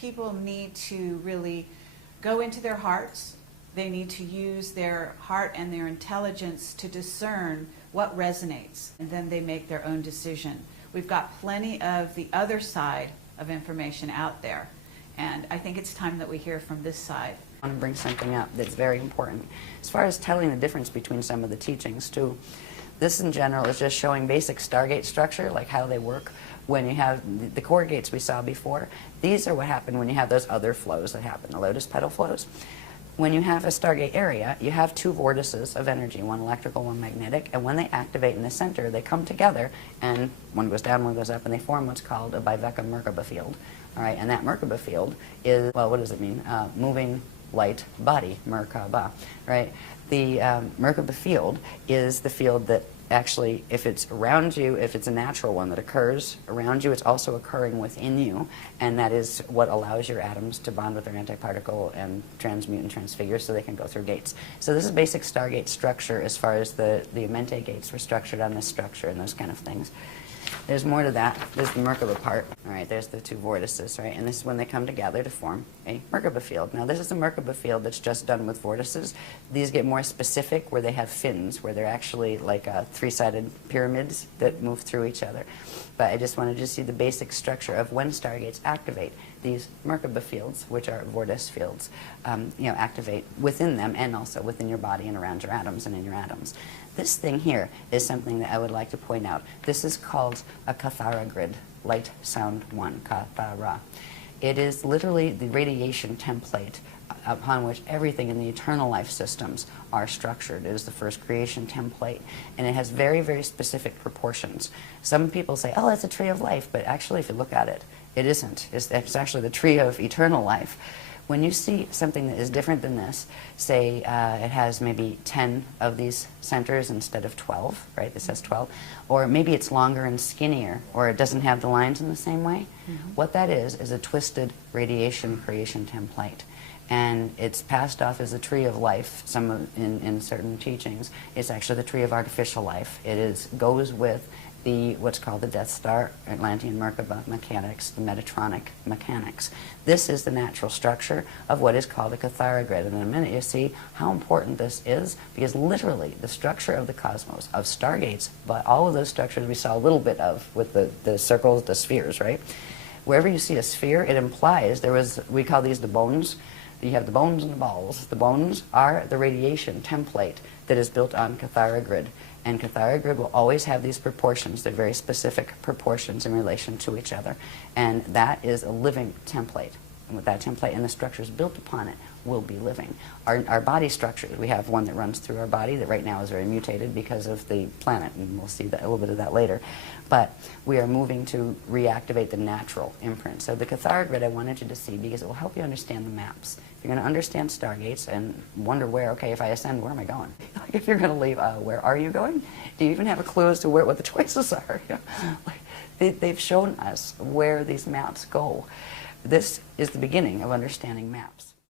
People need to really go into their hearts. They need to use their heart and their intelligence to discern what resonates, and then they make their own decision. We've got plenty of the other side of information out there, and I think it's time that we hear from this side. I want to bring something up that's very important. As far as telling the difference between some of the teachings too, this in general is just showing basic Stargate structure, like how they work. When you have the core gates we saw before, these are what happen when you have those other flows that happen, the lotus petal flows. When you have a Stargate area, you have two vortices of energy, one electrical, one magnetic, and when they activate in the center, they come together, and one goes down, one goes up, and they form what's called a Biveka Merkaba field. All right, and that Merkaba field is, well, what does it mean? Moving light body, Merkaba, right? The Merkaba field is the field that actually, if it's around you, if it's a natural one that occurs around you, it's also occurring within you, and that is what allows your atoms to bond with their antiparticle and transmute and transfigure so they can go through gates. So this is basic Stargate structure as far as the Amente gates were structured on this structure and those kind of things. There's more to that. There's the Merkaba part. All right, there's the two vortices, right? And this is when they come together to form a Merkaba field. Now, this is a Merkaba field that's just done with vortices. These get more specific where they have fins, where they're actually like three-sided pyramids that move through each other. But I just wanted you to see the basic structure of when Stargates activate. These Merkaba fields, which are vortice fields, activate within them and also within your body and around your atoms and in your atoms. This thing here is something that I would like to point out. This is called a Kathara grid, light, sound, one, Kathara. It is literally the radiation template upon which everything in the eternal life systems are structured. It is the first creation template, and it has very, very specific proportions. Some people say, oh, it's a tree of life, but actually, if you look at it, it isn't. It's actually the tree of eternal life. When you see something that is different than this, say it has maybe 10 of these centers instead of 12, right? This has 12. Or maybe it's longer and skinnier, or it doesn't have the lines in the same way. What that is a twisted radiation creation template. And it's passed off as the tree of life. In certain teachings, it's actually the tree of artificial life. It goes with what's called the Death Star, Atlantean Merkaba mechanics, the Metatronic mechanics. This is the natural structure of what is called a Kathara grid. And in a minute you see how important this is, because literally the structure of the cosmos, of stargates, but all of those structures we saw a little bit of with the circles, the spheres, right? Wherever you see a sphere, it implies we call these the bones. You have the bones and the balls. The bones are the radiation template that is built on Kathara grid. And Kathara grid will always have these proportions. They're very specific proportions in relation to each other. And that is a living template. And with that template and the structures built upon it will be living. Our body structures, we have one that runs through our body that right now is very mutated because of the planet, and we'll see a little bit of that later. But we are moving to reactivate the natural imprint. So the Kathara grid I wanted you to see because it will help you understand the maps. If you're going to understand stargates and wonder where, okay, if I ascend, where am I going? Like if you're going to leave, where are you going? Do you even have a clue as to what the choices are? They've shown us where these maps go. This is the beginning of understanding maps.